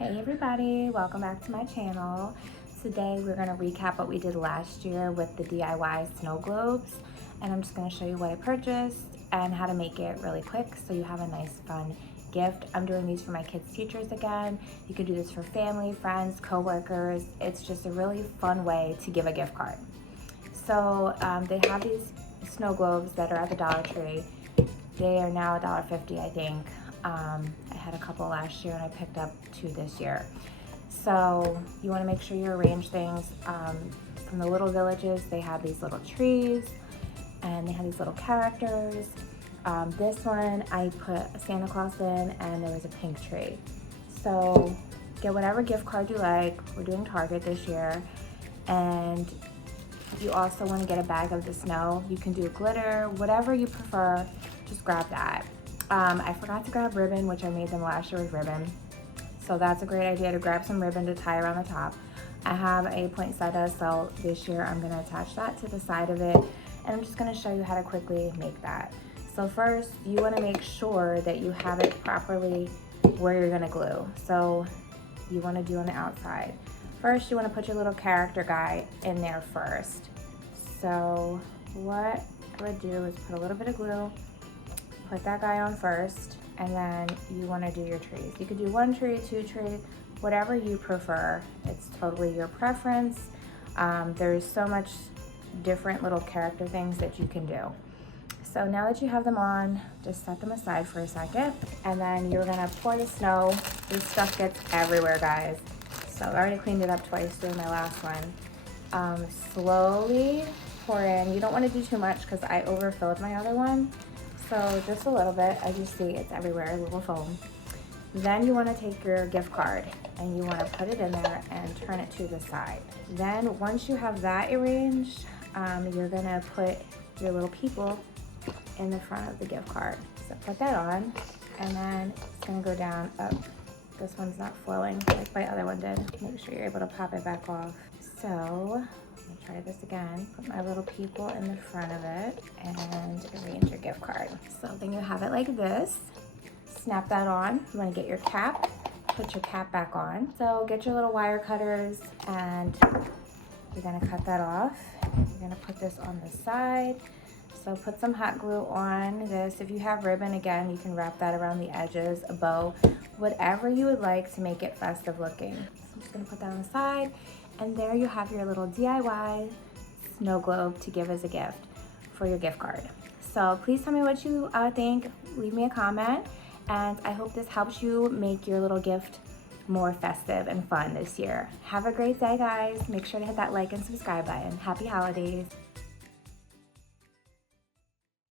Hey everybody, welcome back to my channel. Today we're going to recap what we did last year with the DIY snow globes, and I'm just going to show you what I purchased and how to make it really quick so you have a nice fun gift. I'm doing these for my kids' teachers again. You could do this for family, friends, co-workers. It's just a really fun way to give a gift card. So they have these snow globes that are at the Dollar Tree. They are now $1.50, I think. I had a couple last year and I picked up 2 this year. So you want to make sure you arrange things. From the Little Villages, they have these little trees and they have these little characters. This one I put a Santa Claus in and there was a pink tree. So get whatever gift card you like. We're doing Target this year. And you also want to get a bag of the snow. You can do glitter, whatever you prefer, just grab that. I forgot to grab ribbon, which I made them last year with ribbon. So that's a great idea to grab some ribbon to tie around the top. I have a poinsettia, so this year I'm gonna attach that to the side of it. And I'm just gonna show you how to quickly make that. So first, you wanna make sure that you have it properly where you're gonna glue. So you wanna do on the outside. First, you wanna put your little character guy in there first. So what I would do is put a little bit of glue, put that guy on first, and then you want to do your trees. You could do 1 tree, 2 tree, whatever you prefer. It's totally your preference. There's so much different little character things that you can do. So now that you have them on, just set them aside for a second, and then you're gonna pour the snow. This stuff gets everywhere, guys. So I already cleaned it up twice doing my last one. Slowly pour in. You don't want to do too much because I overfilled my other one. So just a little bit. As you see, it's everywhere, a little foam. Then you want to take your gift card and you want to put it in there and turn it to the side. Then once you have that arranged, you're going to put your little people in the front of the gift card. So put that on, and then it's going to go down up. This one's not flowing like my other one did. Make sure you're able to pop it back off. So let me try this again. Put my little people in the front of it and arrange your gift card. So then you have it like this. Snap that on. You want to get your cap. Put your cap back on. So get your little wire cutters and you're going to cut that off. You're going to put this on the side. So put some hot glue on this. If you have ribbon, again, you can wrap that around the edges, a bow, whatever you would like to make it festive looking. So I'm just gonna put that on the side, and there you have your little DIY snow globe to give as a gift for your gift card. So please tell me what you think. Leave me a comment, and I hope this helps you make your little gift more festive and fun this year. Have a great day, guys. Make sure to hit that like and subscribe button. Happy holidays.